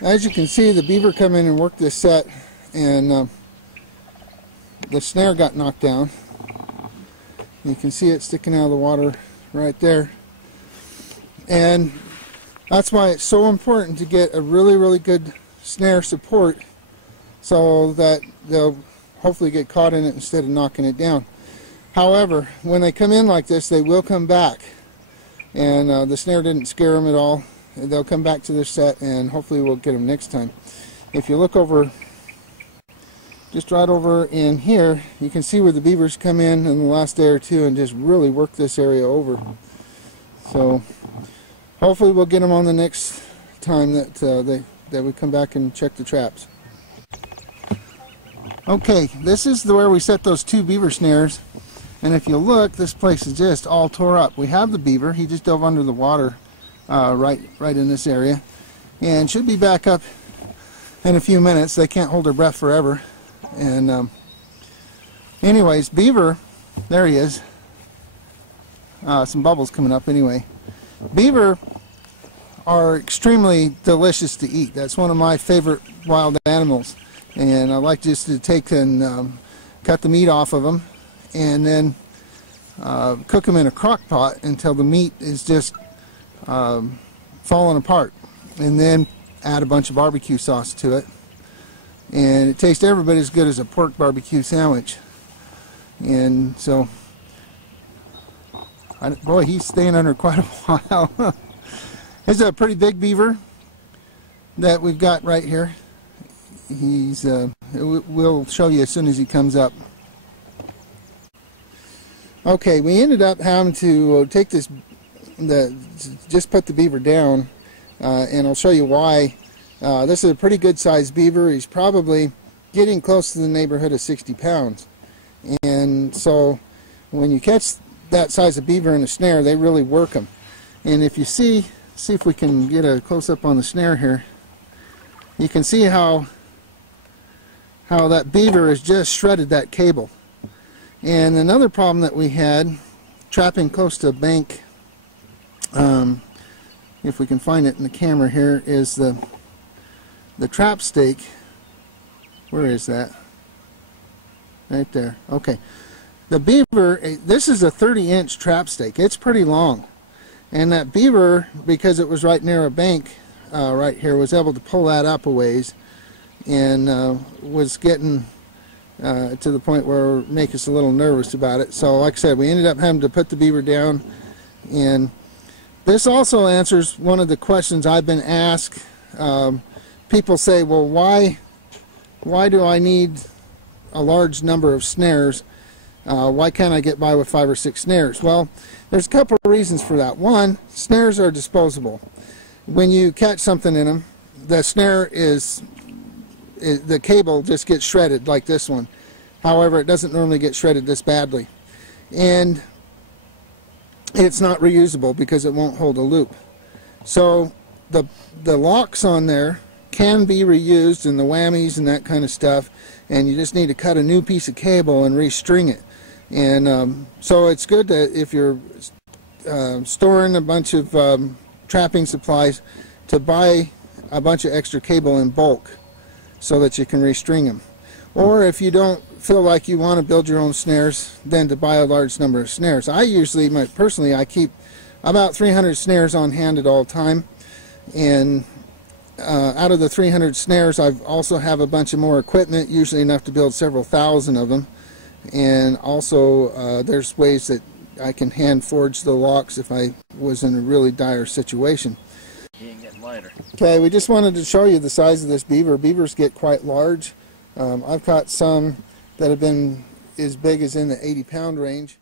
As you can see, the beaver come in and work this set, and the snare got knocked down. You can see it sticking out of the water right there. And that's why it's so important to get a really good snare support so that they'll hopefully get caught in it instead of knocking it down. However, when they come in like this, they will come back. And the snare didn't scare them at all. They'll come back to this set, and hopefully we'll get them next time. If you look over, just right over in here, you can see where the beavers come in the last day or two and just really work this area over. So hopefully we'll get them on the next time that we come back and check the traps. Okay, this is where we set those 2 beaver snares, and if you look, this place is just all tore up. We have the beaver, he just dove under the water right in this area, and should be back up in a few minutes. They can't hold their breath forever. And anyways, beaver, there he is. Some bubbles coming up anyway. Beaver are extremely delicious to eat. That's one of my favorite wild animals, and I like just to take and cut the meat off of them and then cook them in a crock pot until the meat is just falling apart, and then add a bunch of barbecue sauce to it, and it tastes every bit as good as a pork barbecue sandwich. And so, boy, he's staying under quite a while. It's a pretty big beaver that we've got right here. We'll show you as soon as he comes up. Okay, we ended up having to take this, just put the beaver down, and I'll show you why. This is a pretty good sized beaver. He's probably getting close to the neighborhood of 60 pounds. And so when you catch that size of beaver in a snare, they really work them. And if you see if we can get a close up on the snare here, you can see how that beaver has just shredded that cable. And another problem that we had trapping close to a bank, if we can find it in the camera here, is the trap stake. Where is that? Right there. Okay. The beaver, this is a 30-inch trap stake. It's pretty long. And that beaver, because it was right near a bank right here, was able to pull that up a ways, and was getting to the point where it made us a little nervous about it. So like I said, we ended up having to put the beaver down. And this also answers one of the questions I've been asked. People say, well, why do I need a large number of snares? Why can't I get by with 5 or 6 snares? Well, there's a couple of reasons for that. One, snares are disposable. When you catch something in them, the snare the cable just gets shredded like this one. However, it doesn't normally get shredded this badly. And it's not reusable because it won't hold a loop. So the locks on there can be reused, and the whammies and that kind of stuff, and you just need to cut a new piece of cable and restring it. And so it's good that if you're storing a bunch of trapping supplies, to buy a bunch of extra cable in bulk so that you can restring them. Or if you don't feel like you want to build your own snares, then to buy a large number of snares. I usually, personally, I keep about 300 snares on hand at all time, and out of the 300 snares, I also have a bunch of more equipment, usually enough to build several thousand of them. And also there's ways that I can hand forge the locks if I was in a really dire situation. He ain't getting lighter. Okay, we just wanted to show you the size of this beaver. Beavers get quite large. I've caught some that have been as big as in the 80-pound range.